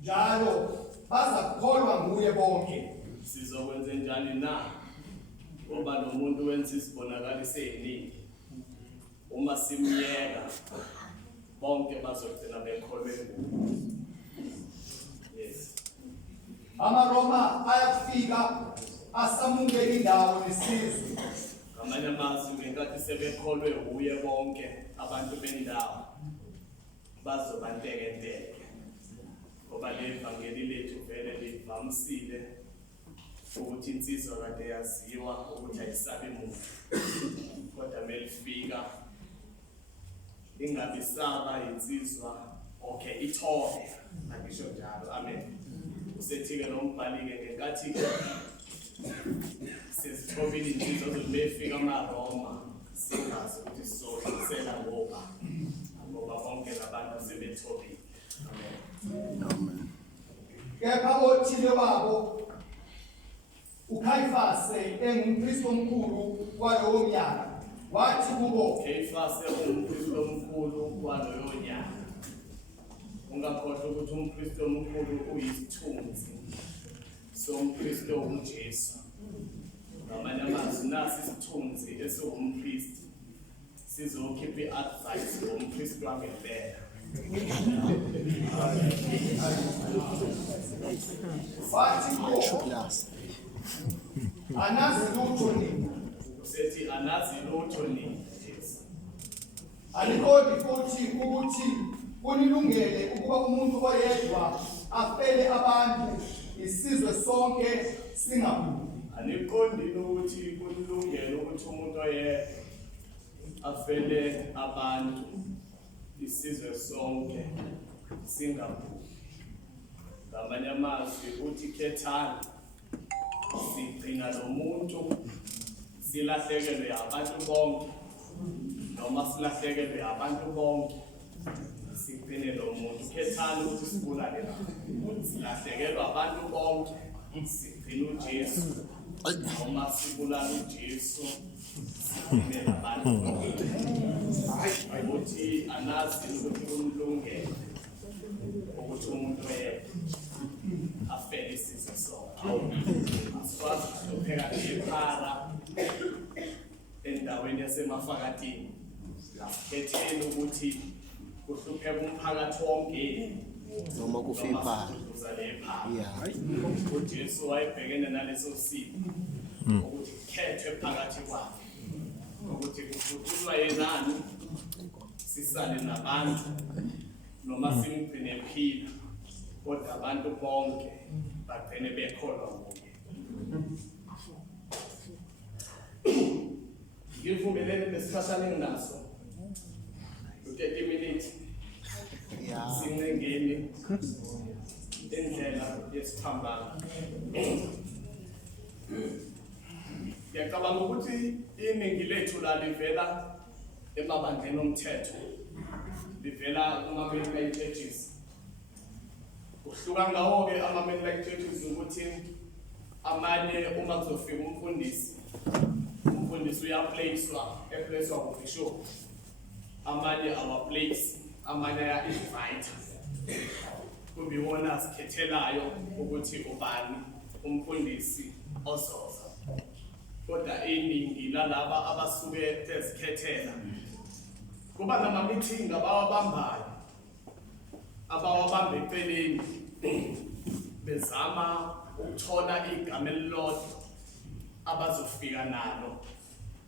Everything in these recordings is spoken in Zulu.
njalo bazakholwa nguye bonke. Sizokwenza njani na? Ngoba lo muntu wenza isibonakaliso eziningi. Uma simyeka bonke bazogcina bekholwe kuye. Yes. AmaRoma ayafika asamuke indawo nesizwe. Ngamanye amazwi ngenkathi sebekholwe uye bonke abantu bendawo bazobantekenteke. Ngoba le vangeli lethu vele livamisile ukuthi insizwa kade yaziwa ukuthi ayisabi muntu. Kodwa melifika ingabisaba insizwa okay ithobe akisho njalo amen. Usethi-ke nombhali-ke ngenkathi-ke sesithobile insizwa zomefika amaRoma singazi ukuthi sizodlulisela ngoba bonke labantu sebethobile. Amen. Kepha othile wabo uKhayifase engumpristi omkhulu kwalowo nyaka wathi kubo, Khayifase umpristi omkhulu kwaloyo nyaka. Ungakhohlwa ukuthi umpristi omkhulu uyisithunzi sompristi uJesu. Ngamanye amazwi nasi isithunzi esiwumpristi sizokhipha i-advice ngompristi wangempela. wathi kubo, Plus. anazi lutho nina, Usethi anazi lutho nini Jesu. alikhodi futhi ukuthi kunilungele ukuba umuntu oyedwa afele abantu isizwe sonke singabhubhi. Aniqondile ukuthi kunilungele ukuthi umuntu oyedwa afele abantu isizwe sonke singabhubhi. Ngamanye amazwi uthi khethani sigcina lo muntu silahlekelwe abantu bonke noma silahlekelwe abantu bonke sigcine lo muntu. Khethani ukuthi sibulale la silahlekelwe abantu bonke sigcine uJesu noma sibulale uJesu sigcine labantu bonke. Ukuthi anazi ukuthi kunilungele ukuthi umuntu oyedwa afele isizwe sonke. Asikwazi ukuhlupheka ngephara endaweni yasemafakatini. Khetheni ukuthi kuhlupheka umphakathi wonke Noma kufa iphara. Yeah. uJesu wayebhekene naleso simo ukuthi kukhethwe phakathi kwakhe ukuthi kufuthulwa yenani sisale nabantu noma simgcine phila kodwa abantu bonke bagcine bekholwa kuye. Ngivumelene nesikhashana enginaso 30 minutes Yeah. sincengeni indlela yesiphambano. Ngiyacabanga ukuthi iningi lethu lalivela emabandleni omthetho, livela kuma-Mennonite churches. Kuhluka ngawo-ke ama-Mennonite churches ukuthi amanye uma kuzofika umfundisi uyaplacewa eplacewa ngubishop, amanye awaplace, amanye aya-invite. Kube iwona asikhethelayo ukuthi ubani umfundisi ozoza. Kodwa iningi lalaba abasuke bezikhethela kuba nama-meeting abawabambayo, abawabamba eceleni bezama ukuthola igama elilodwa abazofika nalo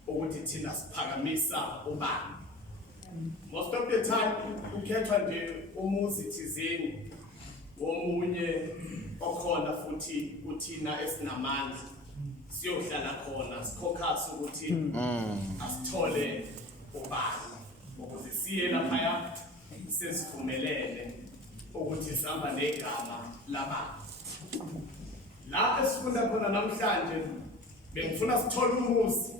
ukuthi thina siphakamisa ubani. Most of the time ukhethwa nje umuzi thizeni womunye okhona futhi uthina esinamandla siyohlala khona sikhokhasa ukuthi asithole ubani ukuze siye laphaya sesivumelene ukuthi sihamba negama labantu. La esifunda khona namhlanje bengifuna sithole umuzi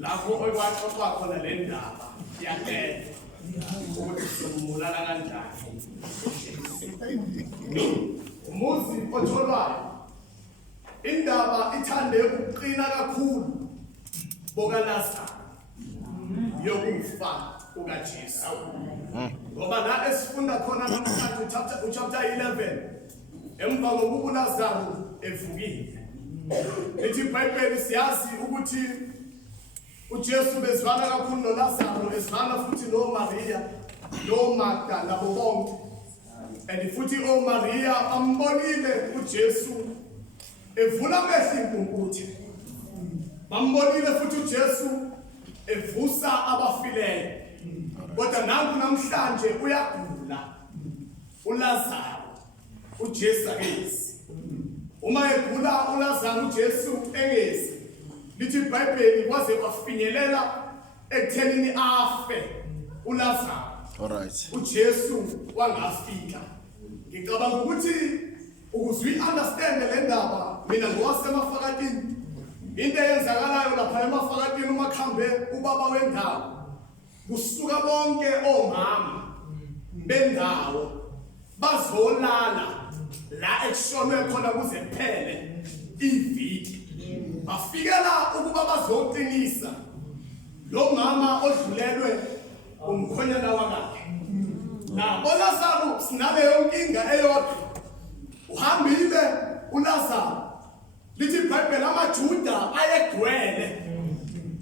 lapho okwaxoxwa khona le ndaba yakhe ukuthi simbulala kanjani. Umuzi otholwayo indaba ithande ukuqina kakhulu bokaLazarus yokufa kukaJesu. Ngoba la esifunda khona namhlanje chapter 11 emva kokuba uLazaro evukile. Lithi iBhayibheli siyazi ukuthi uJesu bezwana kakhulu noLazaro, bezwana futhi noMaria, noMartha nabo bonke. And futhi oMaria ambonile uJesu evula amehlo inkunkuthi. Bambonile futhi uJesu evusa abafileyo. Kodwa nanku namhlanje uyagula uLazaro, uJesu engezi. Uma egula uLazaro uJesu engezi, lithi iBhayibheli kwaze kwafinyelela ekuthenini afe uLazaro. Alright. uJesu wangafika. Ngicabanga ukuthi ukuze uyiunderstand le ndaba, mina ngowasemafakatini, into eyenzakalayo lapha emafakatini uma khambe ubaba wendawo, kusuka bonke omama bendawo bazolala la ekushonwe khona kuze kuphele iviki. Bafikela ukuba bazoqinisa lo mama odlulelwe umkhonyana wakhe. Na uLazaro sinaleyo inkinga eyodwa. Uhambile uLazaro. Lithi iBhayibheli amaJuda ayegcwele.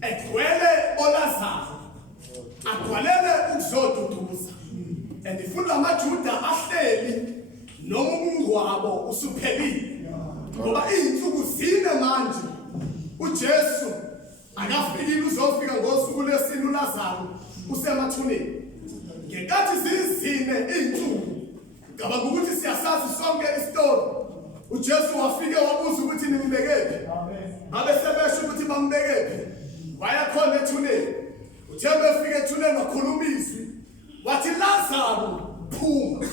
Egcwele uLazaro. Agcwalele ukuzoduduza. And ifuna amaJuda ahleli noma umngcwabo usuphelile. Ngoba izinsuku zine manje uJesu akafikile uzofika ngosuku lesine uLazaro usemathuneni. Ngenkathi zizine izinsuku, ngicabanga ukuthi siyasazi sonke isitori. uJesu wafike wabuza ukuthi nimbekephi. Abesebesho ukuthi bambekephi. Waya khona ethuneni. Uthe befike ethuneni wakhuluma izwi. Wathi Lazaro phuma.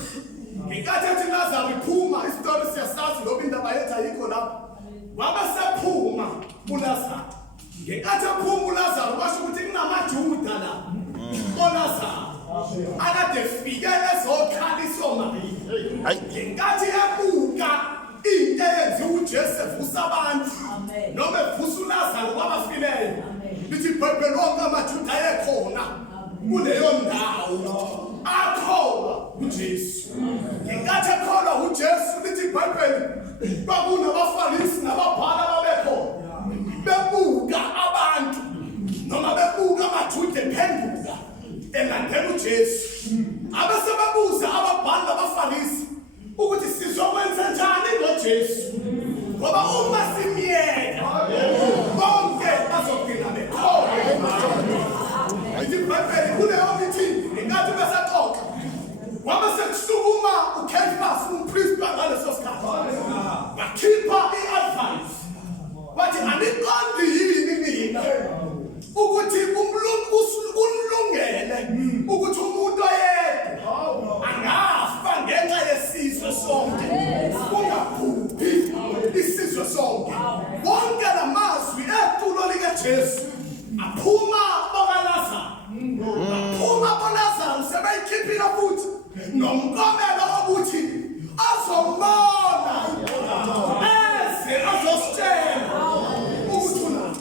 Ngenkathi ethi Lazaro iphuma, isitori siyasazi ngoba indaba yethu ayikho lapho. Wabe sephuma uLazaro. Ngenkathi ephuma uLazaro basho ukuthi kunamaJuda la. uLazaro akade fike ezokhalisa oMaria. Ngenkathi ebuka into eyenziwa uJesu evusa abantu noma evusa uLazaro kwabafileyo, lithi iBhayibheli wonke amaJuda ayekhona kuleyo ndawo akholwa uJesu. Ngenkathi ekholwa uJesu, lithi iBhayibheli kwakunabaFarisi nababhala babekhona bebuka abantu noma bebuka amaJuda ephenduka elandela uJesu. Abesebebuza ababhali nabaFarisi ukuthi sizokwenza njani ngoJesu, ngoba uma simyeka bonke bazogcina bekholwa. iBhayibheli kuleyo mithi ngenkathi besaxoxa wabe sekusukuma uCaiphas umpristi ngaleso sikhathi bakhipha i-advice wathi aniqondi yini nina ukuthi kulungele ukuthi umuntu oyedwa angafa ngenxa yesizwe sonke, kungaphuphi isizwe sonke. Wonke lamazwi etulo likaJesu aphuma bokaLazaro. Aphuma boLazaro sebeyikhiphile futhi nomkomelo wokuthi azobona eze azositshela ukuthi unani.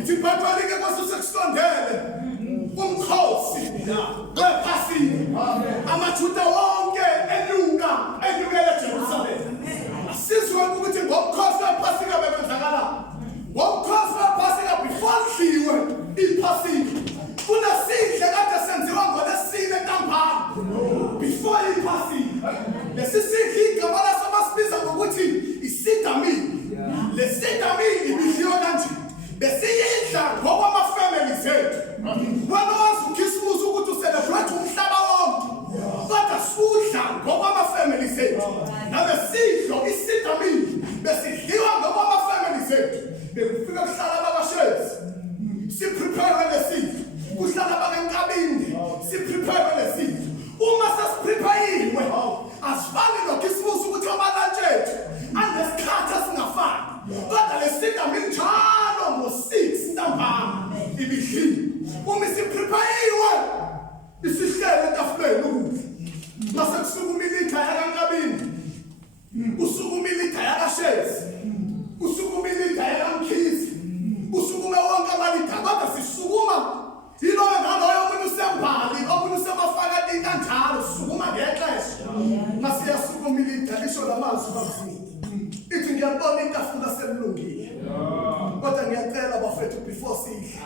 Ithi iBhayibheli ke kwasusekusondele umkhosi wePhasika. AmaJuda wonke enyukele eJerusalema. Asizwe ukuthi ngomkhosi wePhasika bekwenzakala. Ngomkhosi wePhasika before kudliwe iPhasika kunesidle kade senziwa ngoLesine ntambama before iPhasika. Lesi sidle igama laso basibiza ngokuthi isidamini. Lesidamini ibidliwe kanje. Besiyidla ngokwamafamily zethu. Wanawazi uKhisimusi ukuthi ucelebrate umhlaba wonke, kodwa sudla ngokwamafamily zethu. Nabesidlo isidamini besidliwa ngokwamafamily zethu. Bekufika kuhlala abakashezi siprepare lesidlo, kuhlala abakenkabindi siprepare lesidlo. Uma sesiprepariwe asifani siyasuka umilita lisho lamazwi babzini. Ithi ngiyabona itafula selungile. Kodwa ngiyacela bafethu before sidle.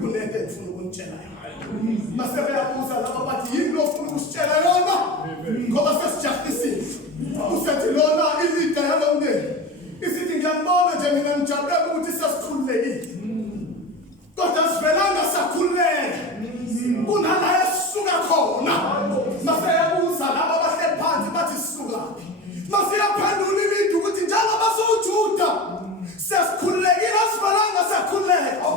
Kunento engifuna ukunitshela yona. Mase beyabuza laba bathi yini lo ufuna ukusitshela yona? Ngoba sesijabulisiwe. Usethi lona ilida yalomndeni. Isithi ngiyabona nje mina ngijabulela ukuthi sesikhululekile. Kodwa sivelanga sakhululeka. Kunala esisuka khona. Mase beyabuza laba bahle phansi bathi sisukaphi. Mase yaphendula ilidi ukuthi njalo basujuda. Sesikhululekile asivelanga sakhululeka.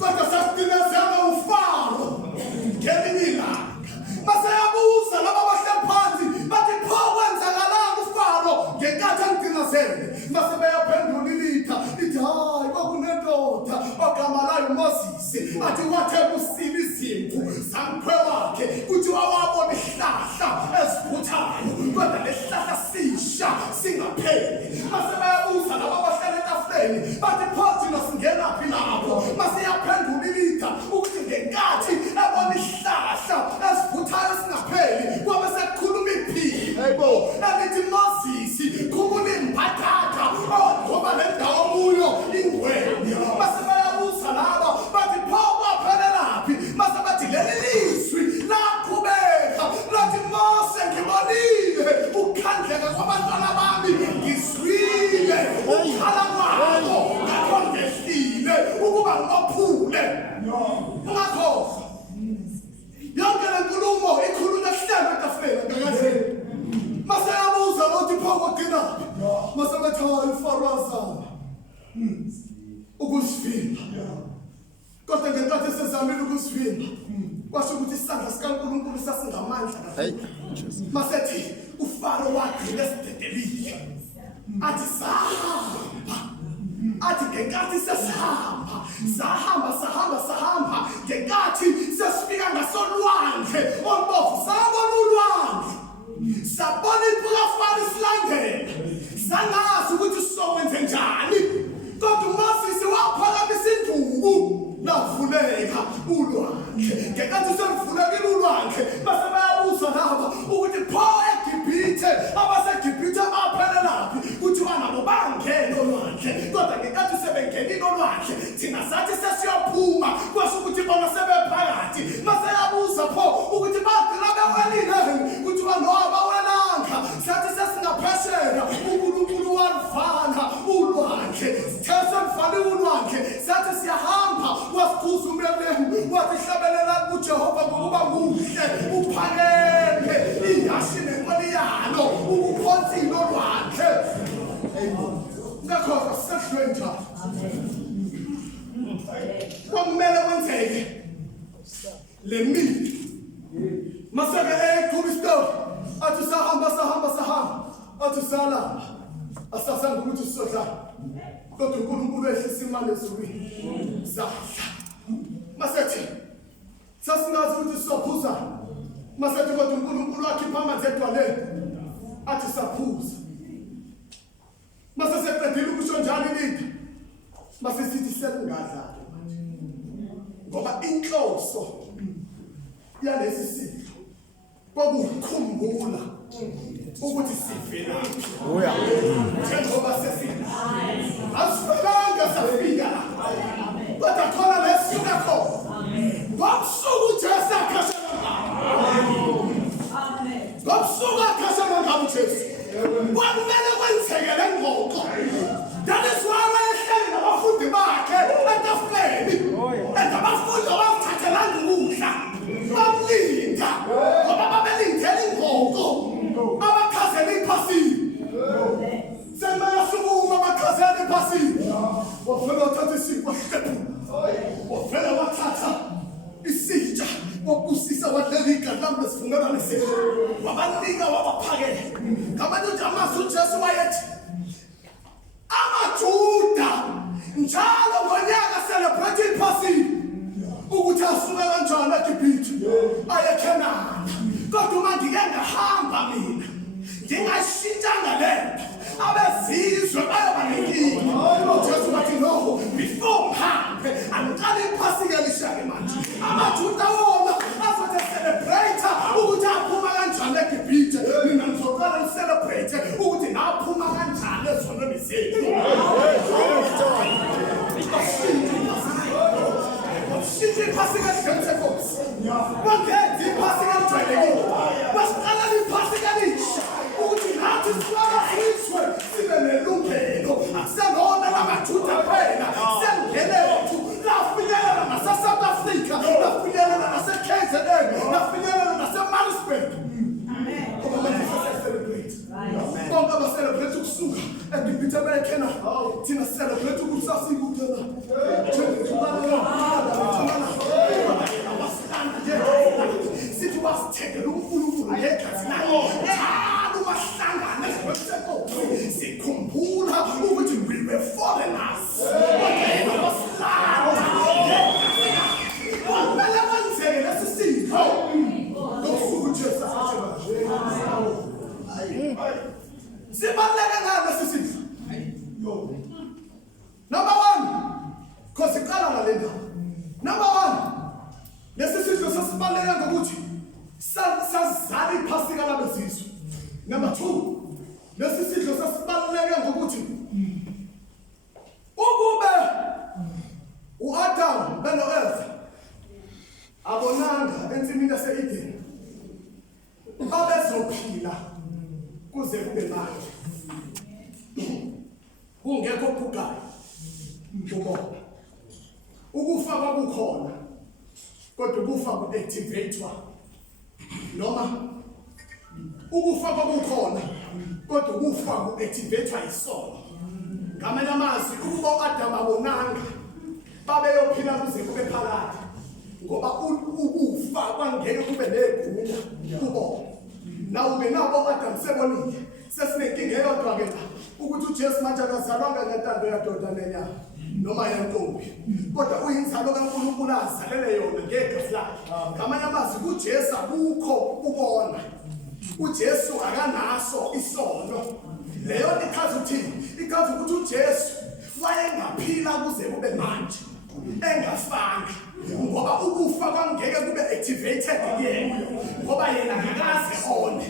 Kodwa sasidina siyaba ufaro. Ngelinye ilanga. Mase yabuza laba bahle phansi bathi pho kwenzakalani ufaro ngenkathi angidinazele. Mase beyaphendula ilitha ithi hayi kwakunendoda ogama layo Moses athi wathe kusile izimvu zamkhwe wakhe kuthiwa wabona isihlahla esiphuthayo kodwa lesihlahla sisha singapheli. Mase beyabuza laba bahlala etafuleni bathi pho thina singenaphi lapho. Mase yaphendula ilitha ukuthi ngenkathi ebona isihlahla esiphuthayo singapheli kwabe sekukhuluma iphimbo elithi Moses khumula imphathatha ngoba le ndawo kuyo ingwenya. Mase beyabuza laba bathi pho kwaphelelaphi. Mase bathi leli lizwi laqhubeka lathi Mose ngibonile ukukhandleka kwabantwana bami ngizwile ukukhala kwabo ngakho ngehlile ukuba ngibaphule. Ungakhohlwa yonke le nkulumo ikhulunywa kuhlelo etafuleni ngakazeni. Mase yabuza lothi pho kodinaphi. Mase bathi hayi uFaro azama ukusivimba. Kodwa ngenkathi esezamile ukusivimba kwasho ukuthi isandla sikaNkulunkulu sasingamandla kakhulu. Masethi uFaro wagcina esidedelile. Athi sahamba. Athi ngenkathi sahamba ngenkathi sesifika ngasolwandle olbovu sabona ulwandle. Sabona iphukafana isilandela. Sangazi ukuthi sizokwenze njani. Kodwa uMoses waphakamisa induku lavuleka ulwandle. Ngenkathi selivulekile ulwandle mase bayabuza laba ukuthi pho eGibhithe abaseGibhithe baphelelaphi. Kuthiwa nabo bangena olwandle. Kodwa ngenkathi sebengenile olwandle thina sathi sesiyophuma kwasho ukuthi bona sebephakathi. Mase yabuza pho ukuthi bagcina bewelile. Kuthiwa noba welanga sathi sesingapheshela uNkulunkulu walivala ulwandle. Sithethe mfana ulwandle sathi siyahamba wasikhuza umelemu wathi hlabelela kuJehova ngokuba kuhle uphakeme ihashi nenqoli yalo ukukhonzile olwandle. Ngakho sisehlwe njalo. Kwamele kwenzeke le mili. Maseke eKhristo athi sahamba athi salama asasanga ukuthi sisodlala. Kodwa uNkulunkulu ehlisa imali ezulwini sadla. Masethi sasingazi ukuthi sizophuza. Masethi kodwa uNkulunkulu wakhipha amanzi edwaleni athi saphuza. Mase seqedile ukusho njalo ilitha. Mase sithi sekungadlali manje. Ngoba inhloso yalesi sidlo kwakukhumbula ukuthi sivelaphi. Njengoba sesifika. Asifelanga safika. Kodwa khona lesisuka khona. Ngobusuku uJesu akhashela ngabo. Ngobusuku akhashela ngabo uJesu. Kwakumele kwenzeke le ngxoxo. That is why wayehleli nabafundi bakhe etafuleni. Abafundi abazithathelanga ukudla. Bamlinda. Ngoba babelindele ingxoxo. Abakhazela iphasini. Semayasukuma abakhazela iphasini. Wafela wathatha isinkwa hlephula. Wafela wathatha isitsha. Wabusisa wadlela igadamu lesivungela lesitsha. Wabanika wabaphakela. Ngamanye amazwi uJesu wayethi amaJuda njalo ngonyaka celebrate iphasini ukuthi asuke kanjani eGibhithe aye eKhanani. Kodwa uma ngike ngahamba mina ngingashintshanga lento abezizwe bayoba nenkinga. uJesu wathi no, before ngihambe angiqale iphasika lishake manje. AmaJuda wona azothi celebrate ukuthi aphuma kanjani eGibhithe. Mina ngizoqala celebrate Americana. Tina celebrate Usasi Gutana. Sithi wasithengela uNkulunkulu ngegazi lakhe. Wahlangana nesibongo. Sikhumbula ukuthi we were foreigners. Kodwa wasihlala. Kumele kwenzeke lesisipho. Ngokusuku uJesu athi sibaluleke ngalo lesisipho. Number 1, because iqala ngale ndaba. Number 1, lesisipho sasibaluleke ngokuthi sazala iphasika labezizwe. Number 2, lesisipho sasibaluleke ngokuthi ukube uAdam benoEva abonanga ensimini yase-Eden babezophila kuze kube manje kungekho okugayo ubona ukufa kwakukhona kodwa ukufa ku-activatewa noma ukufa kwakukhona kodwa ukufa ku-activatewa isono. Ngamanye amazwi ukuba uAdam abonanga babeyophila kuze kube phakade ngoba ukufa kwangeke kube negunya kubona. Nawe nabo Adam sebonile sesinenkinga eyodwa-ke ukuthi uJesu manje akazalwanga ngentando yadoda nenyama noma yentombi kodwa uyinzalo kaNkulunkulu azalele yona ngegazi lakhe. Ngamanye amazwi kuJesu akukho ubona, uJesu akanaso isono. Leyo ichaza ukuthini? Ichaza ukuthi uJesu wayengaphila kuze kube manje engafanga ngoba ukufa kwangeke kube activated yena ngoba yena akakaze one.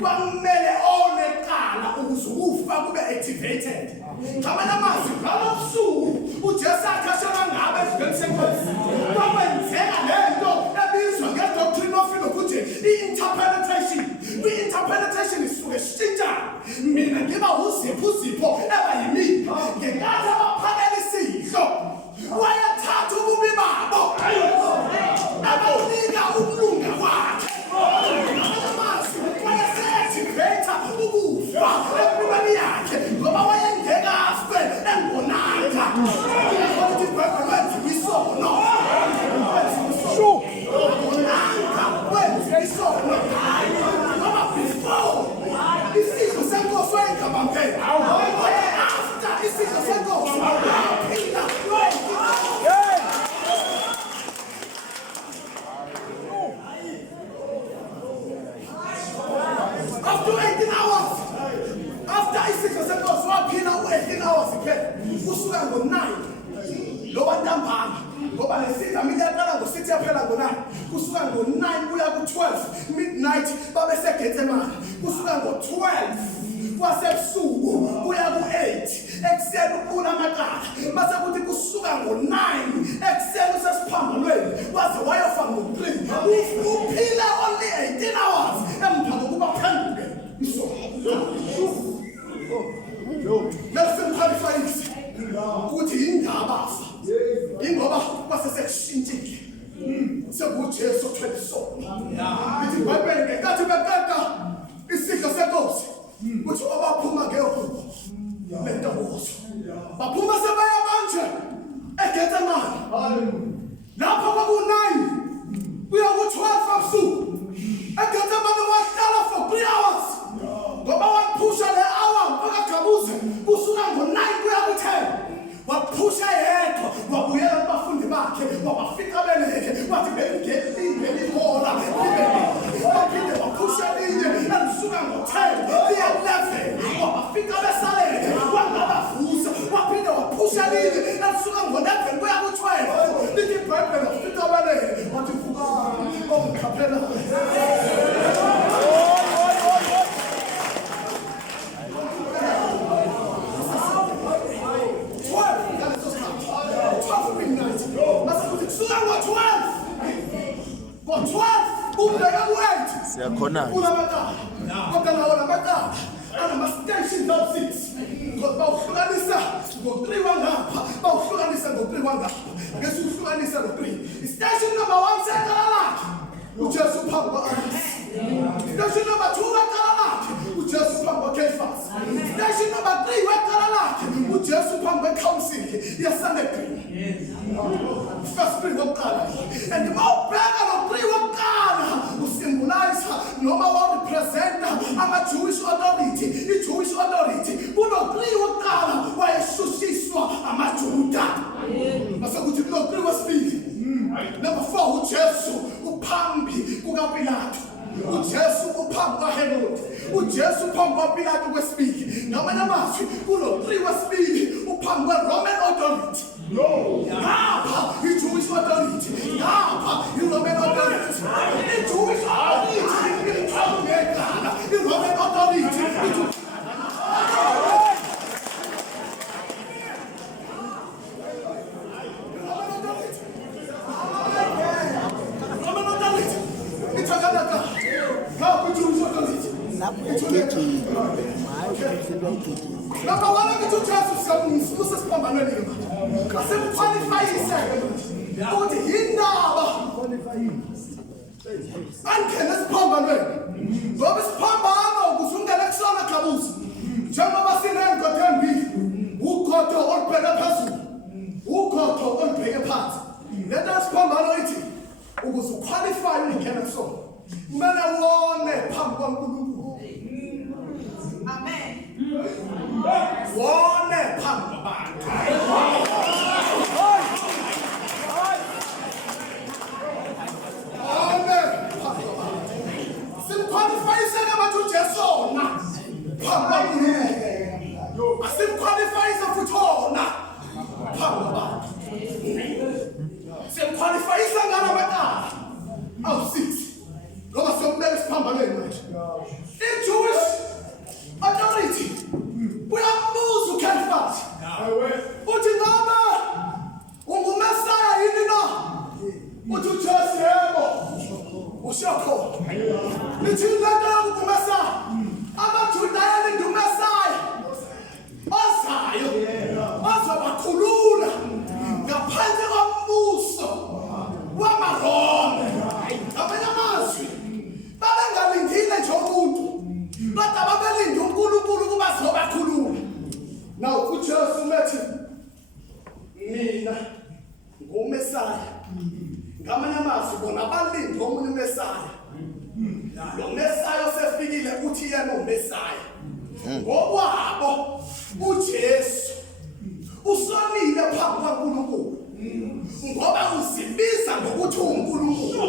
Kwamele one kuqala ukuze ukufa kube activated. Ngamanye amazwi ngalobusuku uJesu akhashana ngabe ezibhekiseni kwakwenzeka lento ebizwa nge-doctrine of ukuthi i-interpretation isuke shintsha. Mina ngiba uzipho eba yimini ngenkathi abaphakela isihlo wayathatha ububi babo abawunika ukulunga kwakhe. Wayeseactivata ukufa empilweni yakhe ngoba wayengeke afe engonanga. Kwenziwa isono kwenziwa isono ngoba before isizwe senkosi wayengabambeni after isizwe senkosi waphila. After 18 hours, after isizwe senkosi waphila u-18 hours kusuka ngo-9 loba ntambama ngoba lesizwe mina yaqala ngo-6 yaphela ngo-9 kusuka ngo-9 kuya ku-12 midnight babeseGetsemane kusuka ngo-12 kwasebusuku kuya ku-8 ekuseni ukuna amaqala base kuthi kusuka ngo-9 ekuseni usesiphambalweni waze wayofa ngo-3 uphile only 18 hours emva kokuba phenduke lesimqualifyise ukuthi yindaba afa ingoba kwasesekushintshile sekuJesu othwele isono. Ithi iBhayibheli ngenkathi beqeda isidlo senkosi kuthi abaphuma ngeyophupho lentokozo baphuma sebaya manje eGetsemane lapho kwaku-9 kuya ku-12 ebusuku eGetsemane wahlala for 3 hours ngoba waphusha le hour akagabuze kusuka ngo-9 kuya ku-10 waphusha yedwa wabuyela kubafundi bakhe wabafika beleke wathi belihora waphinde waphusha linye elisuka ngo-10 liya 11 wabafika besaleke wangabavusa waphinde waphusha linye elisuka ngo-11 kuya ku-12 lithi iBhayibheli wafika beleke wathi vuka ongikhaphela siyakhona ulamaqala kodwa nawo lamaqala anama-stations awu-6 bawuhlukanisa ngo-3 wangapha bawuhlukanisa ngo-3 wangapha ake siwuhlukanisa ngo-3 istation number 1 secala lakhe uJesu phambi kwa-Anasi. Station number 2 wecala lakhe uJesu phambi kwaKhefasi. Station number 3 wecala lakhe uJesu phambi kwecouncil yaseNegree. First three wokuqala. And mawubheka lo three wokuqala usymbolize noma warepresenta ama-Jewish authority, i-Jewish authority. Kulo three wokuqala wayeshushiswa amaJuda. Mase kuthi kulo three wesibili. Number 4 uJesu uphambi kukaPilato. uJesu uphambi kwaHerod. uJesu uphambi kwaPilato kwesibili. Ngamanye amazwi kulo 3 wesibili uphambi kweRoman authority. Ngapha i-Jewish authority. Ngapha i-Roman authority. I-Jewish authority iqhamuka ngecala. I-Roman authority Number 1 ngithi uJesu siyamvusa siphambanweni ke manje. Asemqualifyise ukuthi indaba angene siphambanweni. Ngoba isiphambano kusungena kusona Xabusi. Njengoba sinengodo embili. Ugodo olubheke phezulu. Ugodo olubheke phansi. Lento siphambano ithi ukuze uqualify ungena kusona. Kumele wone phambi kwaNkulunkulu. Amen. Wone phambi kwabantu. Simqualifyise abantu uJesu na phambi kwaNkulunkulu. Asimqualifyise futhi ona phambi kwabantu. Simqualifyise ngala batala. Awusithi. Ngoba sombeka isiphambanweni manje. I-Jewish authority uyambuza uCaiphas uthi ngabe ungumesaya yini na? Uthi uJesu yebo ushokho. Lithi lento ungumesaya amaJuda ayalinde umesaya ozayo ozobakhulula ngaphansi kombuso wamaRoma. Abanye amazwi babengalindile nje umuntu kodwa babelinde uNkulunkulu kuba zobakhulula. Now uJesu methi mina ngumesaya. Ngamanye amazwi bona balinde omunye umesaya. Lo mesaya osefikile uthi yena umesaya. Ngokwabo uJesu usonile phambi kwaNkulunkulu. Ngoba uzibiza ngokuthi uNkulunkulu.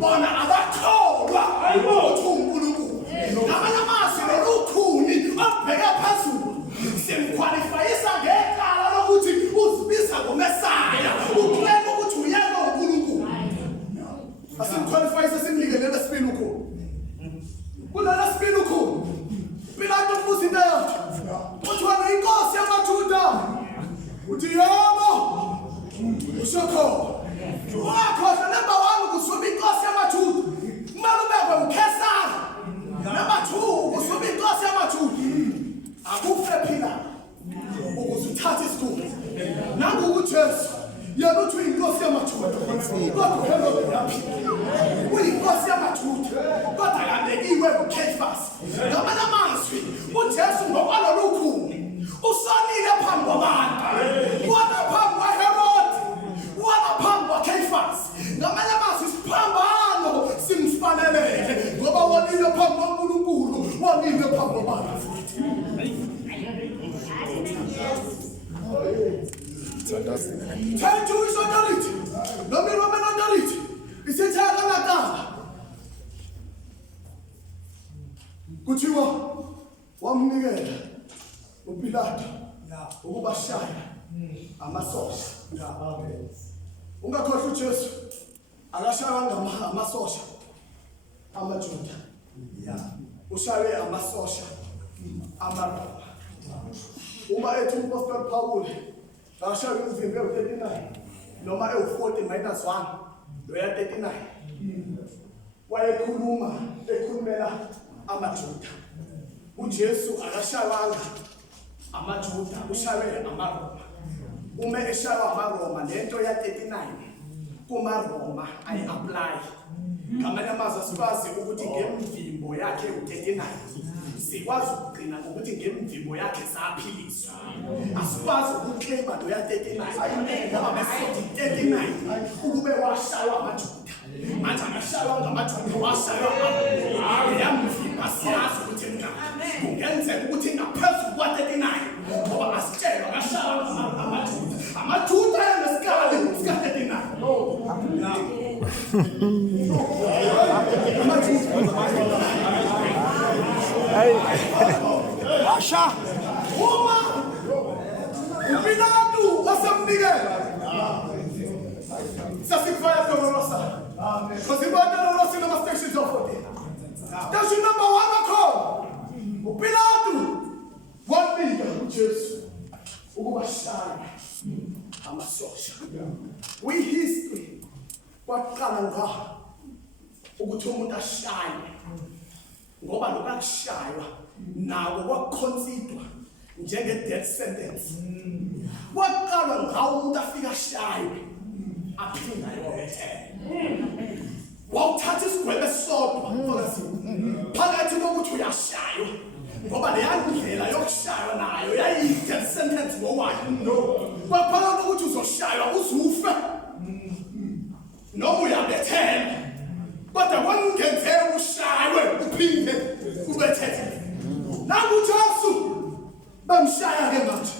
Bona abakholwa ukuthi uNkulunkulu. Ngamanye amazwi lolukhuni obheka phezulu simqualifyisa ngecala lokuthi uzibiza ngomesaya. Ucela ukuthi uyena uNkulunkulu. Asimqualifyise simnike lelo sibili ukhulu. Kulelo sibili ukhulu Pilato ubuza into yakhe. Uthi wena inkosi yamaJuda. Uthi yebo. Ushokho. Wakhohlwa number 1 kusuba inkosi yamaJuda. Kumele ubekwe uKesari. Number 2 kusuba inkosi yamaJuda. Akufe Pilato ukuze uthathe isikhundla. Nangu uJesu yena uthi uyinkosi yamaJuda. Kodwa uHerod uyaphila. Uyinkosi yamaJuda. Kodwa kandekiwe uCaiphas. Ngamanye amazwi uJesu ngokwalolukhuni usonile phambi kwabantu. Wona phambi kwaHerod. Wona phambi kwaCaiphas. Ngamanye amazwi isiphambano simfanelele ngoba wonile phambi kwaNkulunkulu, wonile phambi kwabantu. Tell Jewish authority, no Roman authority. Isithatha kanakala. Kuthiwa wamnikela uPilato ukuba shaya amasosha. Ungakhohlwa uJesu akashayanga amasosha amaJuda. Ushaye amasosha amaRoma. Uma ethi uPostoli Paul akashaya izimvu ewu-39 noma ewu-40 minus 1 loya 39 ekhulumela amaJuda. uJesu akashayanga amaJuda, ushaye amaRoma. Uma eshaywa amaRoma lento ya 39 kumaRoma ayi-apply. ngamanye amazwi asikwazi ukuthi ngemvimbo yakhe u-39 sikwazi ukugcina ngokuthi ngemvimbo yakhe saphiliswa. Asikwazi ukuclaima lo ya-39 ngoba besithi 39 ukube washaywa amaJuda manje akashaywa ngamaJuda washaywa yamvimba siyazi ukuthi kungenzeka ukuthi ngaphezulu kwa-39 ngoba asitshelwa akashaywa amaJuda. AmaJuda ayenesikali sika-39 Asha uma uPilato wasamnikela sasikufaya dolorosa because dolorosa noma stations of 40 station number 1 akhona uPilato wabika uJesu ukubashaya amasosha history kwaqala nga ukuthi umuntu ashaye ngoba lokushaywa nawo kwaconsiderwa njenge-death sentence. Kwaqala ngawo umuntu afika ashaywe aphinda ayobethela. Wawuthatha isigwebo esisodwa phakathi kokuthi uyashaywa ngoba leya ndlela yokushaywa nayo yayi-death sentence ngowayo. Kwaphakathi kokuthi uzoshaywa uzufe noma uyabethela kodwa kwakungenzeka ushaywe uphinde ubethele. Nangu uJesu bamshaya-ke manje.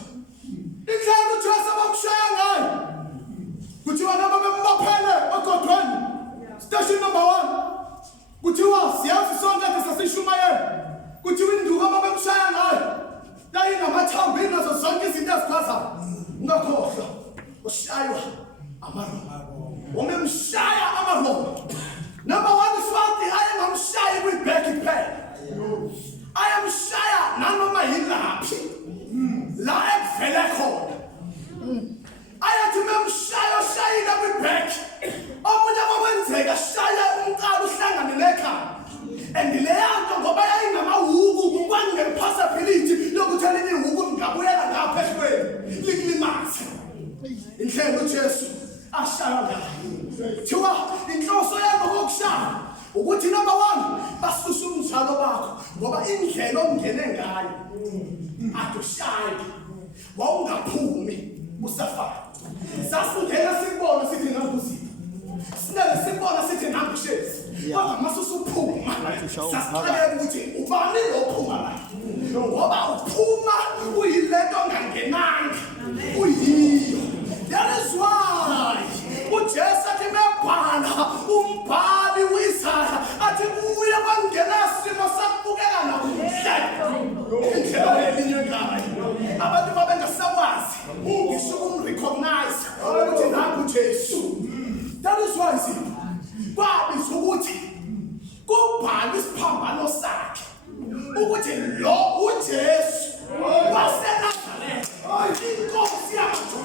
Indlela uJesu abamshaya ngayo kuthiwa noma bembophele ogodweni station number 1 kuthiwa siyazi sonke kade sasishumayela kuthiwa induku ababemshaya ngayo yayingamathambo inazo zonke izinto ezikhwazayo. Ungakhohlwa ushaywa amaroma. Umemshaya amaroma. Number 1 swati ayengamshayi kwibheki kuphela. Ayamshaya nanoma yilaphi la ekuvele khona. Ayathi memshaya shayina kwibheki omunye akwenzeka shaya umqala uhlangane nekhaya and leyanto ngoba yayingamawuku kwangene-possibility yokuthi elinye iwuku lingabuyela ngapha ehlweni likulimaze. Indlela uJesu ashaya ngayo thiwa inhloso yakho kokushaya ukuthi number 1 basusa umzalo bakho ngoba indlela ongene ngayo akushayi wawungaphumi usafana. Sasingena sikubona sithi ngakuziphi sinele sikubona sithi ngakushezi kodwa masusuphuma sasixelele ukuthi ubani lophuma la ngoba uphuma uyilento ongangenanga uyiyo. That is why uJesu athi mebhala umbhali uyisaya athi uye kwangena simo sakubukeka nakuhle indlela elinye ngayo abantu babengasakwazi ngisho ukumrecognize ukuthi nangu uJesu. That is why kwabizwa ukuthi kubhalwe isiphambano sakhe ukuthi lo uJesu waseNazaretha inkosi yabantu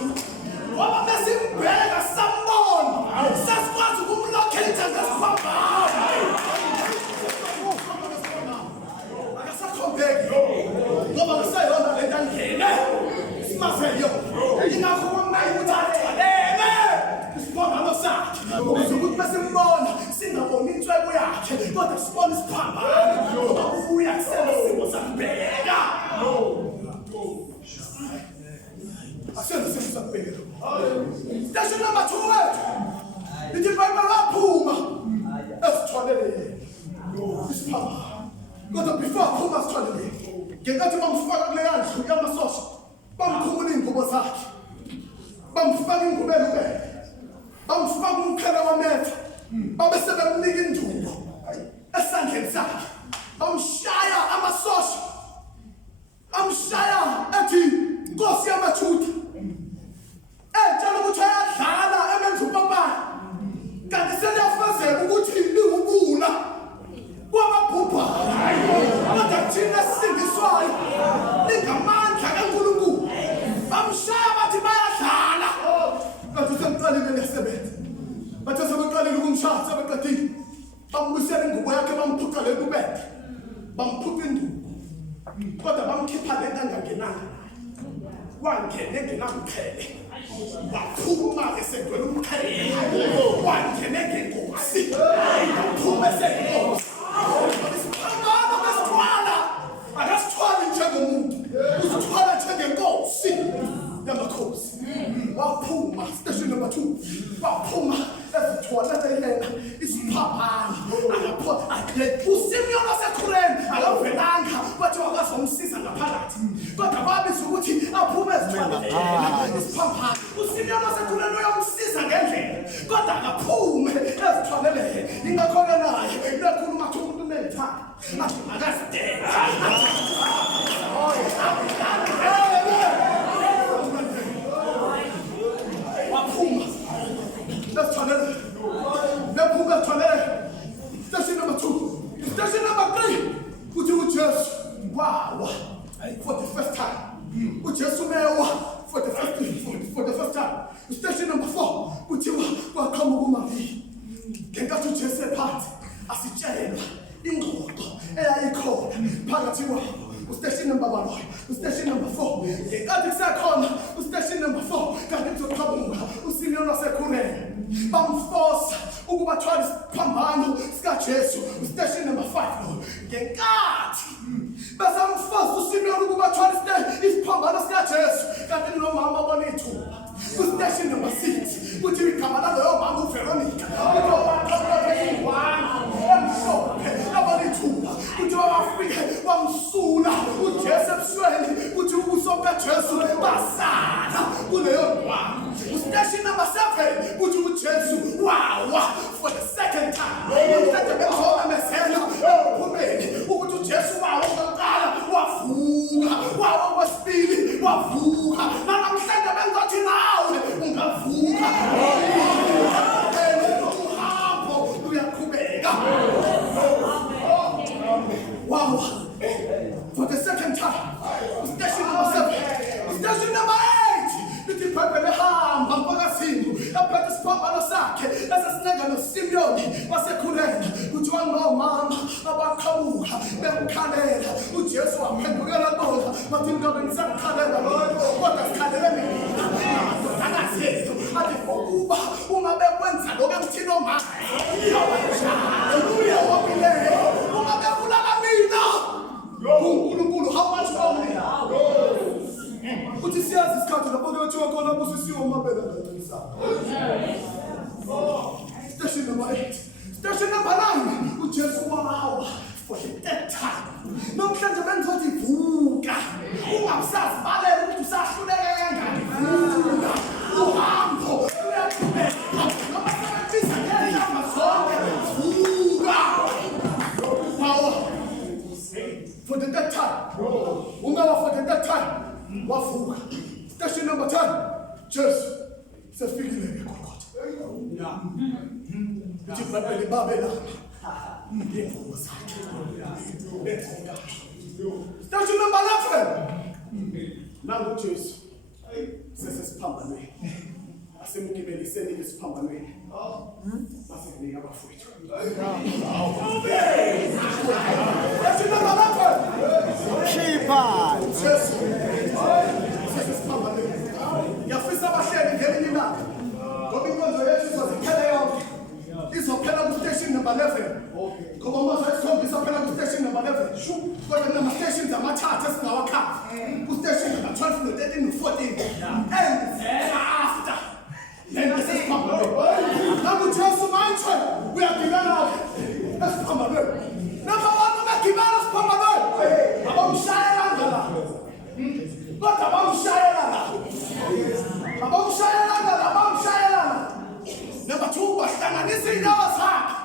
ngoba besimbheka sambona sasikwazi ukumlocate ngesiphambano. Akasakhombeki ngoba kusayona lento angene simazeyo ingakho kumele ukuthi agcwalele isiphambano sakhe ukuze ukuthi besimbona singaboni inswelo yakhe kodwa sibone isiphambano ngoba ubuya kusena simo sakubheka. Asenze simo sakubheka. Station number 2 lithi Bible laphuma esitholele isiphambano kodwa before aphuma sitholele ngenkathi bamfaka kuleya ndlu yamasosha bamkhumula iy'ngubo zakhe bamfaka ingubo elubele bamfaka umqhele wametha babe sebemnika induku esandleni sakhe bamshaya amasosha amshaya ethi Nkosi yamaJuda etshela ukuthi ayadlala emenza upapayi kanti seliyafezeka ukuthi liwubula kwamabhubhayo kodwa thina sisindiswayo lingamandla kaNkulunkulu. Bamshaya bathi bayadlala kanti semqalile liyasebenza bathe sebeqalile ukumshaya sebeqedile bambuyisela ingubo yakhe bamphuca lentubethe bamphuca induku kodwa bamkhipha lento angangenanga wangena engenamqhele waphuma esegcwele umqhele wangena ngenkosi waphuma esegcwele isiphambano besithwala akasithwali njengomuntu usithwala njengenkosi yamakhosi waphuma station number 2 waphuma ezithwala yena isiphambano uSimeon waseKhureni akavelanga bathi wakazomsiza ngaphakathi kodwa babiza ukuthi aphume ezithwala isiphambano uSimeon waseKhureni uyamsiza ngendlela kodwa akaphume ezithwalele ingakho-ke naye nakhuluma ukuthi umuntu unelithanda akasidela waphuma ezithwalele nephuka ezithwalele station number 2 station number 3 uthi uJesu wawa for the first time uJesu mewa for the first time station number 4 kuthiwa kwaqhamuka uMaria ngenkathi uJesu ephansi asitshelwa ingxoxo eyayikhona phakathi kwabo station number 1 station number 4 ngenkathi kusekhona station number 4 kanti kuzoqhamuka uSimeon waseKhureni bamforsa ukuba thwala isiphambano sikaJesu station number 5 ngenkathi basamforsa uSimeon ukuba thwala isiphambano sikaJesu kanti nomama bonithuba station number 6 kuthi igama laloyo mama uVeronica kuthi wafika wamsula uJesu ebusweni kuthi ubuso bukaJesu basala kuleyo ndwangu station number 7 kuthi uJesu wawa for the second time umthetho bekhona mesela ephumeni ukuthi uJesu wawa okokuqala wavuka wawa okwesibili wavuka namhlanje bengizothi nawe ungavuka uhambo luyaqhubeka. Wow! For the second time, station number 7, station number 8. Lithi Bhayibheli hamba mpakasindu yaphethe isiphambano sakhe esesinenga noSimeon waseKhureni kuthiwa nomama abaqhamuka bemkhalela uJesu waphendukela bona bathi ngoba ngisakhalela kodwa sikhalela mina amadodakazi ethu athi ukuba uma bekwenza lokho engithina omama haleluya wabileyo uma bebulala mina uNkulunkulu how much more uthi siyazi isikhathi lapho kuyothiwa khona busisiwe umabela ngelisana station number 8 station number 9 uJesu wawa for the third time namhlanje bengizothi vuka ungasazi balele ukuthi usahluleke kangani vuka uhambo uyaqhubeka noma sebenzisa ngenyama zonke vuka power for the third time ungawa for the third time wavuka station number 10 Jesu sefikile eGolgotha uthi Bhayibheli babela ngengubo zakhe benzoka station number 11 nangu Jesu sesesiphambanweni asemgibeliseni lesiphambanweni basinika abafowethu station number 11 Shepherds. Jesu sesesiphambanweni yafisa abahleli ngelinye ilanga ngoba inkonzo yethu izoziphela yonke izophela ku-station number 11 ngoba manje isikhombisa phela ku-station number 11 kodwa nama-stations amathathu esingawakhavi ku-station number 12 no-13 no-14 and after then sesiphambanweni nanguJesu manje uyagibela-ke esiphambanweni nababantu begibela esiphambanweni abamshayela ngala kodwa abamshayelana number 2 bahlanganisa indawo zakhe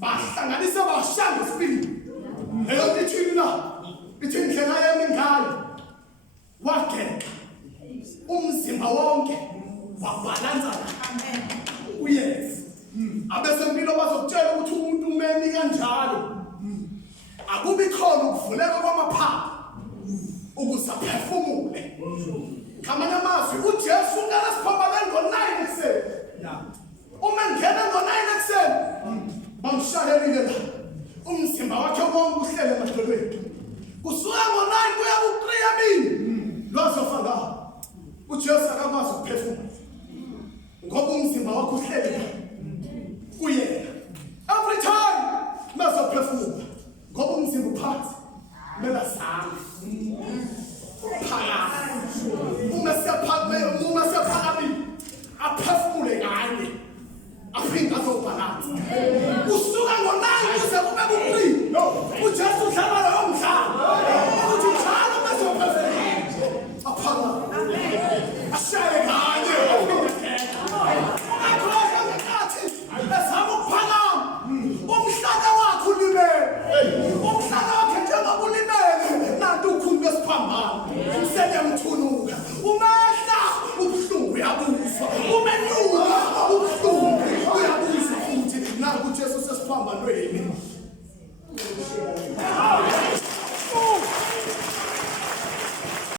bahlanganisa bashanga isibili leyo lithini na ithi indlela yami ngayo wageka umzimba wonke wabalansa uyeza abesempilo bazokutshela ukuthi umuntu umeni kanjalo akubi khona ukuvuleka kwamaphaphu ukuze aphefumule ngamanye amazwi uJesu ungalasiphambaneni ngo-9 ekuseni uma ngena ngo-9 ekuseni bamshayelile la umzimba wakhe wonke uhlele emadolweni kusuka ngo-9 kuya ku-3 emini lozo uJesu akamazi ukuphefumula ngoba umzimba wakho uhleli kuyena. Every time mazophefumula ngoba umzimba uphansi mebazama uma siyaphakamile aphefumule kanye aphinde azobhalansa. Usuka ngo-9 kuze kube ku-3. uJesu udlala loyo mdlalo ukuthi njalo bezophefumula aphakame ashaye kanye akhohlwe ngenkathi bezama ukuphakama. Umhlaba wakho ulimele, umhlaba wakhe njengoba ulimele nanti ukhulu besiphambano umsele mthunuka.